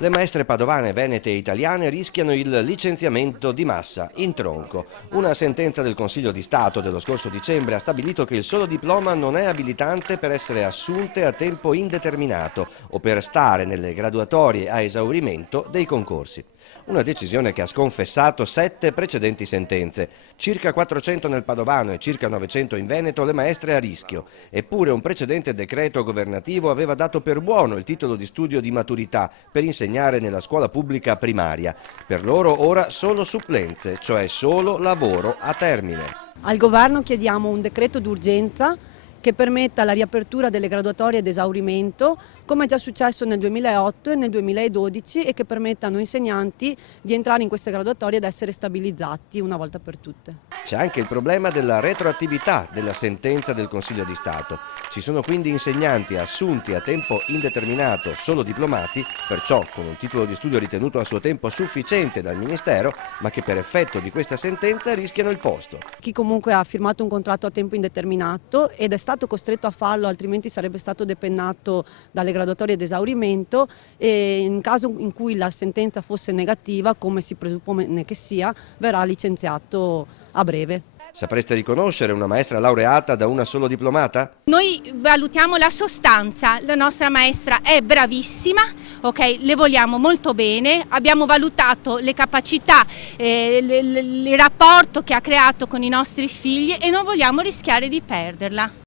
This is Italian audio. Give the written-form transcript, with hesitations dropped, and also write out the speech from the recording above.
Le maestre padovane, venete e italiane rischiano il licenziamento di massa in tronco. Una sentenza del Consiglio di Stato dello scorso dicembre ha stabilito che il solo diploma non è abilitante per essere assunte a tempo indeterminato o per stare nelle graduatorie a esaurimento dei concorsi. Una decisione che ha sconfessato 7 precedenti sentenze. Circa 400 nel Padovano e circa 900 in Veneto le maestre a rischio. Eppure un precedente decreto governativo aveva dato per buono il titolo di studio di maturità per insegnare nella scuola pubblica primaria. Per loro ora solo supplenze, cioè solo lavoro a termine. Al governo chiediamo un decreto d'urgenza che permetta la riapertura delle graduatorie ad esaurimento, come è già successo nel 2008 e nel 2012, e che permettano ai insegnanti di entrare in queste graduatorie ed essere stabilizzati una volta per tutte. C'è anche il problema della retroattività della sentenza del Consiglio di Stato. Ci sono quindi insegnanti assunti a tempo indeterminato, solo diplomati, perciò con un titolo di studio ritenuto a suo tempo sufficiente dal Ministero, ma che per effetto di questa sentenza rischiano il posto. Chi comunque ha firmato un contratto a tempo indeterminato ed è stato costretto a farlo, altrimenti sarebbe stato depennato dalle graduatorie ad esaurimento, e in caso in cui la sentenza fosse negativa, come si presuppone che sia, verrà licenziato a breve. Sapreste riconoscere una maestra laureata da una solo diplomata? Noi valutiamo la sostanza, la nostra maestra è bravissima, ok? Le vogliamo molto bene, abbiamo valutato le capacità, il rapporto che ha creato con i nostri figli e non vogliamo rischiare di perderla.